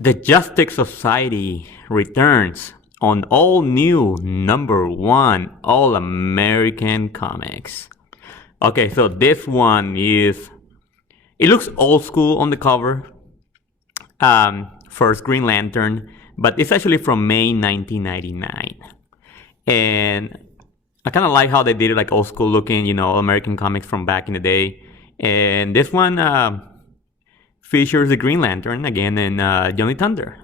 The Justice Society returns on all new #1 All-American Comics. Okay, so this one it looks old school on the cover. First Green Lantern, but it's actually from May 1999. And I kind of like how they did it, like old school looking, American comics from back in the day. And this one features the Green Lantern again and Johnny Thunder.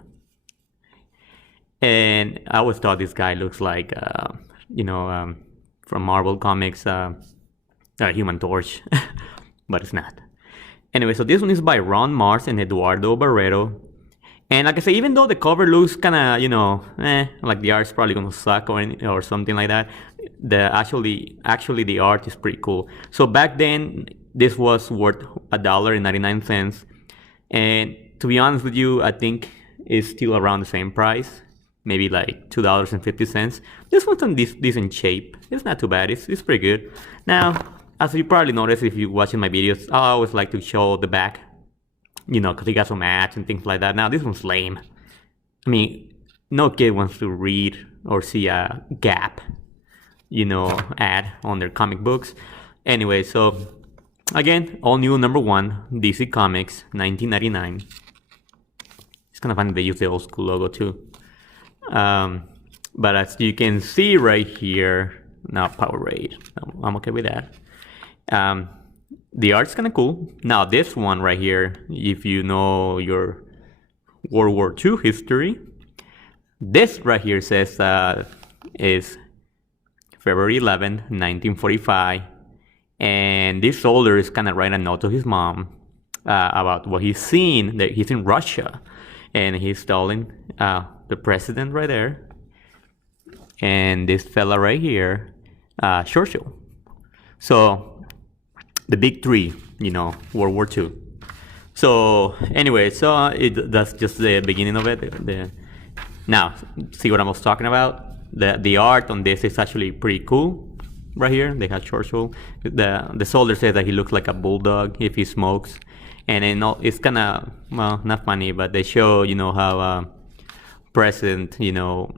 And I always thought this guy looks like, from Marvel Comics, Human Torch, but it's not. Anyway, so this one is by Ron Mars and Eduardo Barreto. And like I say, even though the cover looks kind of, like the art's probably gonna suck or something like that, actually the art is pretty cool. So back then, this was worth $1.99, and to be honest with you, I think it's still around the same price, maybe like $2.50. This one's in decent shape. It's not too bad. It's pretty good. Now, as you probably noticed if you're watching my videos, I always like to show the back. Because he got some ads and things like that. Now, this one's lame. I mean, no kid wants to read or see a Gap, ad on their comic books. Anyway, so, again, all new #1, DC Comics, 1999. It's kind of funny they use the old school logo, too. But as you can see right here, now Powerade. I'm okay with that. The art's kind of cool. Now this one right here, if you know your World War II history, this right here says is February 11, 1945. And this soldier is kind of writing a note to his mom about what he's seen, that he's in Russia. And he's telling the president right there. And this fella right here, Churchill. So the big three, World War II. So anyway, that's just the beginning of it. Now, see what I was talking about? The art on this is actually pretty cool. Right here, they have Churchill. The soldier says that he looks like a bulldog if he smokes. And then it's kind of, well, not funny, but they show, how President, the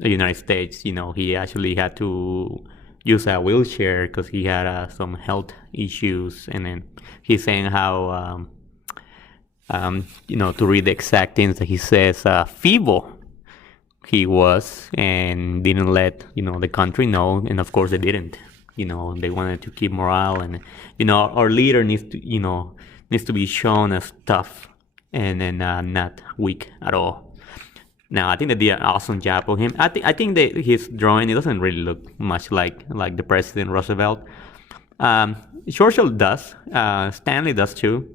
United States, he actually had to use a wheelchair because he had some health issues, and then he's saying how to read the exact things that he says, feeble he was, and didn't let the country know, and of course they didn't. They wanted to keep morale, and our leader needs to be shown as tough and then not weak at all. Now, I think they did an awesome job of him. I think that his drawing, it doesn't really look much like the President Roosevelt. Churchill does. Stanley does too.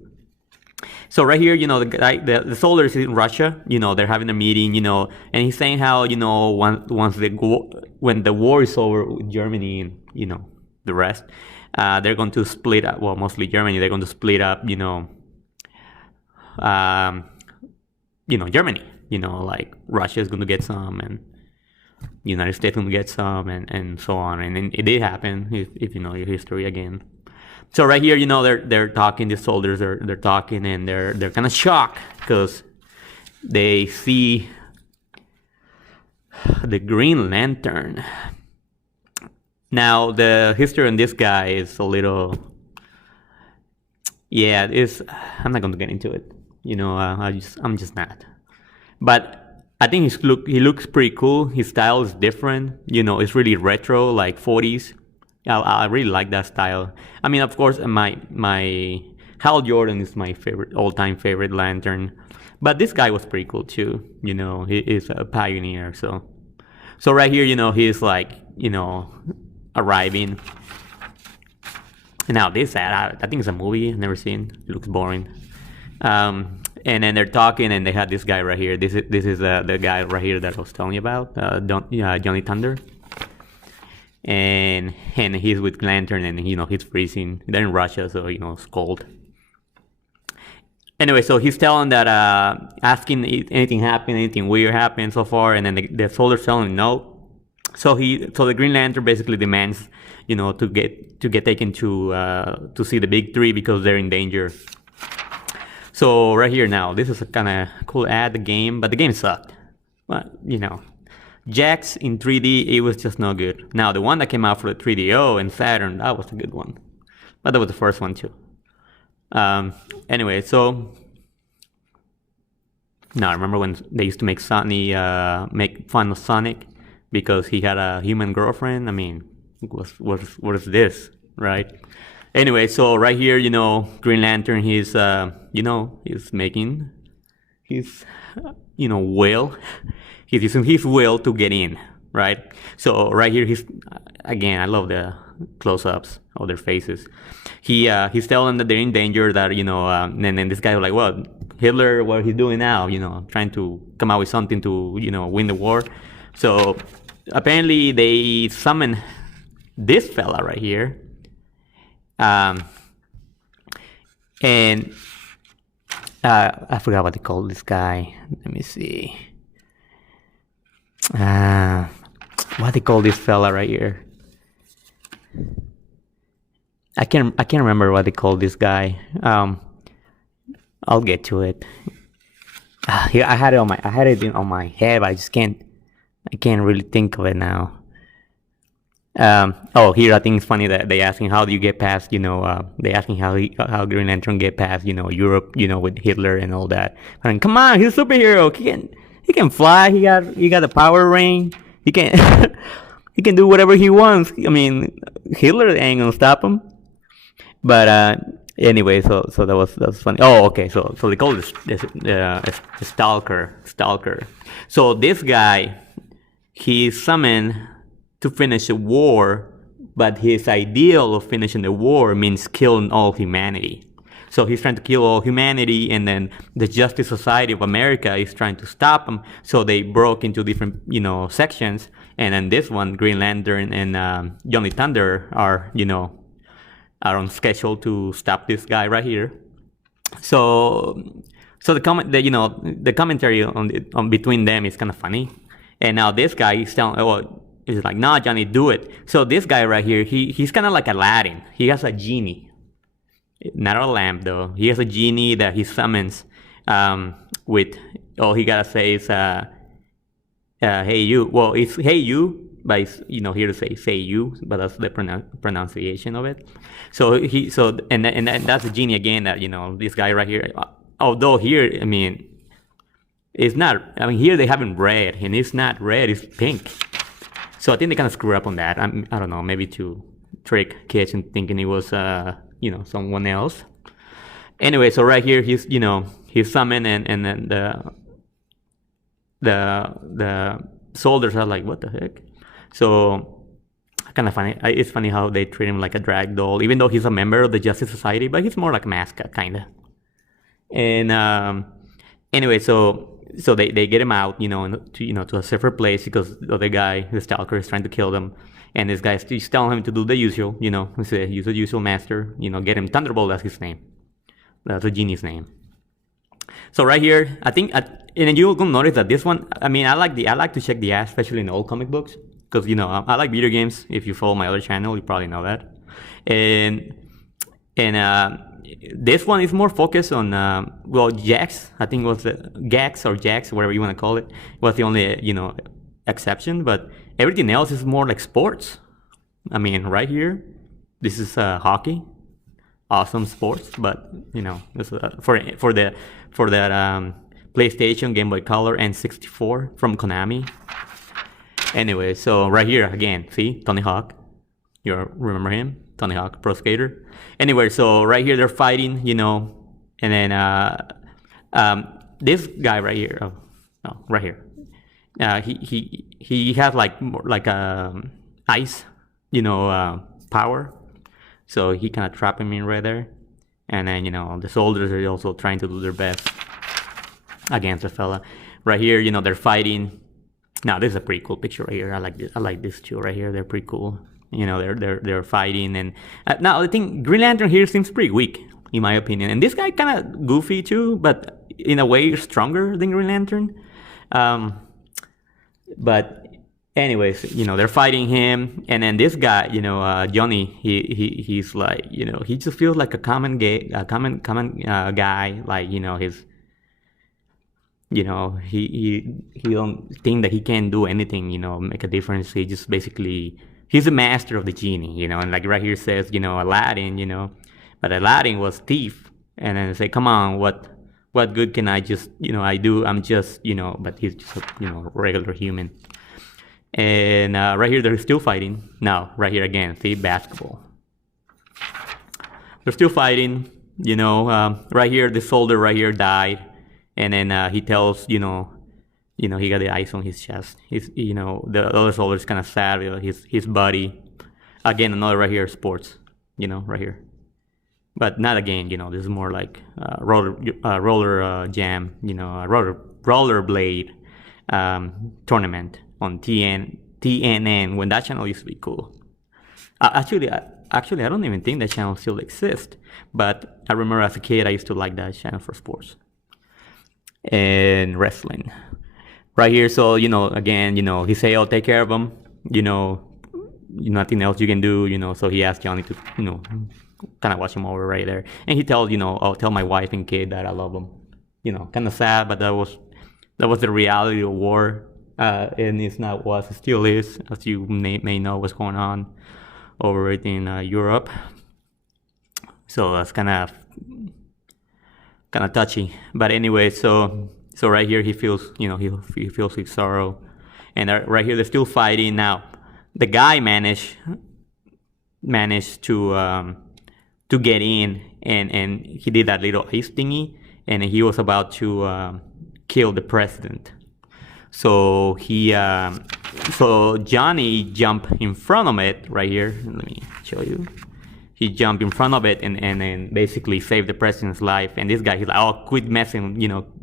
So right here, the soldier is in Russia. They're having a meeting. And he's saying how once when the war is over with Germany and the rest, they're going to split up. Well, mostly Germany. They're going to split up. Germany. Like Russia is going to get some, and United States going to get some, and so on. And it did happen, if you know your history again. So right here, they're talking. The soldiers they're talking, and they're kind of shocked because they see the Green Lantern. Now the history on this guy is a little, I'm not going to get into it. I'm just not. But I think he looks pretty cool. His style is different. It's really retro, like 40s. I really like that style. I mean, of course, my Hal Jordan is my all-time favorite Lantern. But this guy was pretty cool too. He is a pioneer. So right here, he's like, arriving. Now this ad, I think it's a movie I've never seen. It looks boring. And then they're talking, and they had this guy right here. This is the guy right here that I was telling you about, Johnny Thunder. And he's with Lantern, and he's freezing. They're in Russia, so it's cold. Anyway, so he's telling that, asking if anything happened, anything weird happened so far, and then the soldier's telling him no. So the Green Lantern basically demands, to get taken to see the big three because they're in danger. So right here now, this is a kind of cool ad, the game, but the game sucked. But, you know, Jax in 3D, it was just no good. Now, the one that came out for the 3DO and Saturn, that was a good one. But that was the first one, too. Anyway, so... Now, I remember when they used to make make fun of Sonic because he had a human girlfriend. I mean, what is this, right? Anyway, so right here, you know, Green Lantern, he's, you know, he's making his, you know, will. He's using his will to get in, right? So right here, again, I love the close-ups of their faces. He's telling them that they're in danger, that, you know, and then this guy was like, well, Hitler, what he's doing now, you know, trying to come out with something to, you know, win the war. So apparently they summon this fella right here. And I forgot what they call this guy. Let me see. What they call this fella right here. I can't remember what they call this guy. I'll get to it. Here I had it on my head, but I can't really think of it now. Here I think it's funny that they asking how do you get past, you know, they asking how Green Lantern get past, you know, Europe, you know, with Hitler and all that. I mean, come on, he's a superhero. He can fly. He got a power ring. He can he can do whatever he wants. I mean, Hitler ain't gonna stop him. But anyway, so that was funny. Oh, okay. So they call this Stalker. So this guy, he summoned to finish a war, but his ideal of finishing the war means killing all humanity. So he's trying to kill all humanity, and then the Justice Society of America is trying to stop him. So they broke into different, you know, sections, and then this one, Green Lantern and Johnny Thunder are on schedule to stop this guy right here. So the commentary on between them is kind of funny, and now this guy is telling, he's like, nah, Johnny, do it. So this guy right here, he's kind of like Aladdin. He has a genie. Not a lamp, though. He has a genie that he summons with, all he gotta say is, hey, you. Well, it's hey, you, but it's, here to say you, but that's the pronunciation of it. So and that's a genie again that, this guy right here, although here, it's not, here they haven't red, and it's not red, it's pink. So I think they kind of screw up on that. I don't know, maybe to trick kids into thinking it was, someone else. Anyway, so right here, he's summoned, and then the soldiers are like, what the heck? So kind of funny. It's funny how they treat him like a drag doll, even though he's a member of the Justice Society, but he's more like a mascot, kind of. And anyway, so they get him out, to a safer place because the other guy, the Stalker, is trying to kill them. And this guy is telling him to do the usual, use the usual master, get him Thunderbolt, that's his name. That's the genie's name. So right here, I think, and then you're gonna notice that this one, I like to check the ads, especially in old comic books, because, I like video games. If you follow my other channel, you probably know that. And this one is more focused on, Jax, I think was Gax or Jax, whatever you want to call it, was the only, exception, but everything else is more like sports. Right here, this is hockey, awesome sports, but this for that PlayStation, Game Boy Color, and 64 from Konami. Anyway, so right here again, see Tony Hawk, you remember him, Tony Hawk, pro skater. Anyway, so right here they're fighting, and then this guy right here, right here. He has like ice, power, so he kind of trap him in right there, and then the soldiers are also trying to do their best against the fella. Right here, they're fighting. Now this is a pretty cool picture right here. I like this too right here. They're pretty cool. They're fighting, and now I think Green Lantern here seems pretty weak in my opinion, and this guy kind of goofy too, but in a way stronger than Green Lantern. But anyways, they're fighting him, and then this guy, Johnny, he's like, he just feels like a common guy, like, he don't think that he can do anything, make a difference. He just basically, he's a master of the genie, and like right here says, Aladdin, but Aladdin was thief, and then say, come on, what good can I just, I do? I'm just, but he's just a, regular human. And right here, they're still fighting. Now, right here again, see, basketball. They're still fighting, right here, the soldier right here died. And then he tells, he got the ice on his chest. The other soldier's kind of sad, his buddy. Again, another right here, sports, right here. But not again, this is more like roller jam, a rollerblade tournament on TNN, when that channel used to be cool. Actually, I don't even think that channel still exists. But I remember as a kid, I used to like that channel for sports. And wrestling. Right here, so, again, he say, oh, take care of him, nothing else you can do, so he asked Johnny to, kind of watch him over right there. And he tells, I'll tell my wife and kid that I love them. Kind of sad, but that was the reality of war. And it's not what it still is, as you may know what's going on over in Europe. So that's kind of touchy. But anyway, so right here he feels, he feels his sorrow. And right here they're still fighting. Now, the guy managed to get in, and he did that little ice thingy, and he was about to kill the president. So so Johnny jumped in front of it right here. Let me show you. He jumped in front of it and then basically saved the president's life. And this guy, he's like, oh, quit messing,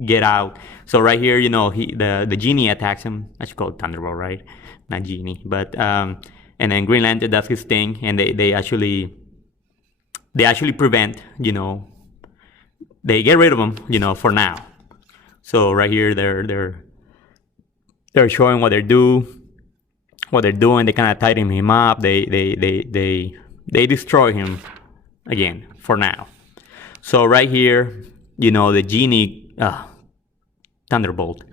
get out. So right here, the genie attacks him. I should call it Thunderbolt, right? Not genie. But and then Green Lantern does his thing, and they actually prevent, they get rid of him, for now. So right here, they're showing what they're doing. They kind of tighten him up. They destroy him again for now. So right here, the genie, Thunderbolt,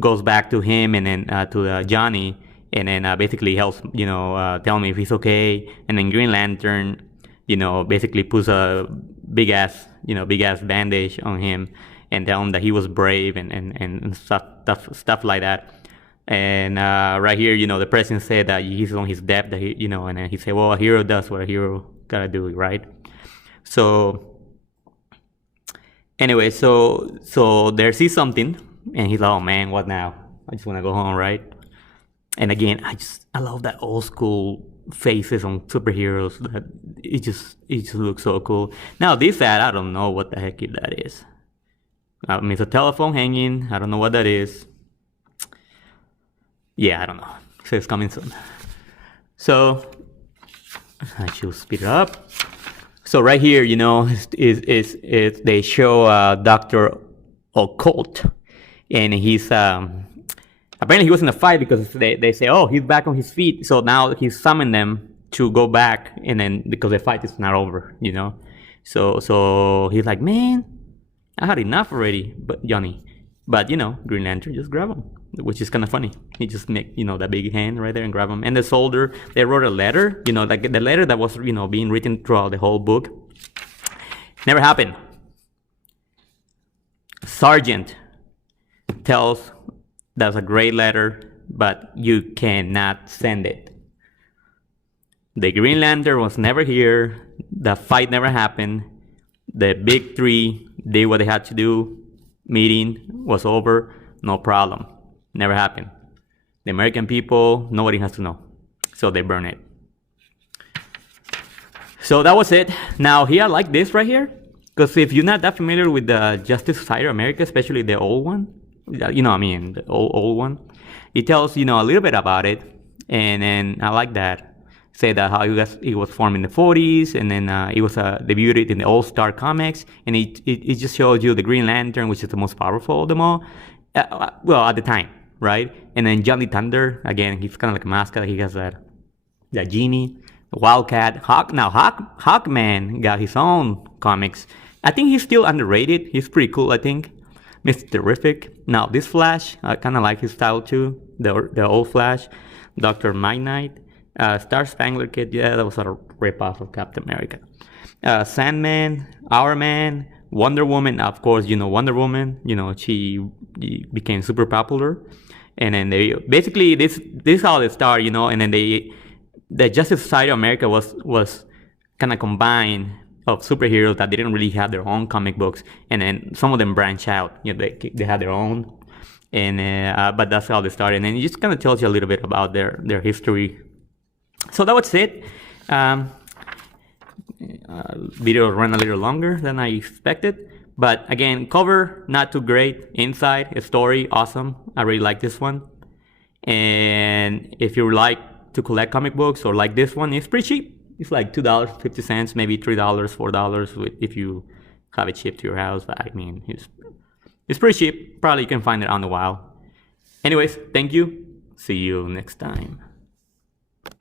goes back to him and then to Johnny, and then basically helps, tell me if he's okay. And then Green Lantern, basically puts a big ass bandage on him and tell him that he was brave and stuff like that. And right here, the president said that he's on his debt, that and then he said, well, a hero does what a hero gotta do, right? So anyway, so there sees something, and he's like, oh man, what now? I just want to go home, right? And again, I love that old school faces on superheroes. That it just looks so cool. Now this ad, I don't know what the heck that is. I mean, it's a telephone hanging. I don't know what that is. Yeah, I don't know. It says coming soon. So I should speed it up. So right here, is they show Dr. Occult, and he's apparently he was in a fight because they say, oh, he's back on his feet. So now he's summoned them to go back, and then because the fight is not over, So he's like, man, I had enough already, but Johnny. But Green Lantern just grab him, which is kind of funny. He just make that big hand right there and grab him. And the soldier, they wrote a letter, like the letter that was being written throughout the whole book. Never happened. Sergeant tells that's a great letter, but you cannot send it. The Green Lantern was never here. The fight never happened. The big three did what they had to do. Meeting was over, no problem. Never happened. The American people, nobody has to know. So they burn it. So that was it. Now here, I like this right here. Because if you're not that familiar with the Justice Society of America, especially the old one, the old one, it tells, a little bit about it. And then I like that. Say that how it was formed in the 40s, and then it was debuted in the All-Star Comics, and it just shows you the Green Lantern, which is the most powerful of them all. Well, at the time, right? And then Johnny Thunder, again, he's kind of like a mascot. He has that genie, Wildcat, Hawkman got his own comics. I think he's still underrated. He's pretty cool, I think. Mr. Terrific. Now this Flash, I kind of like his style too. The old Flash, Dr. Midnight, Star Spangler Kid. Yeah, that was sort of rip-off of Captain America. Sandman, Our Man, Wonder Woman. Of course, Wonder Woman. She became super popular, and then they basically this is how they start. And then the Justice Society of America was kind of combined of superheroes that didn't really have their own comic books, and then some of them branch out. They had their own, and but that's how they started. And it just kind of tells you a little bit about their history. So that was it. Video ran a little longer than I expected, but again, cover not too great. Inside, a story awesome. I really like this one. And if you like to collect comic books or like this one, it's pretty cheap. It's like $2.50, maybe $3, $4 if you have it shipped to your house. I mean, it's pretty cheap. Probably you can find it on the wild. Anyways, thank you. See you next time.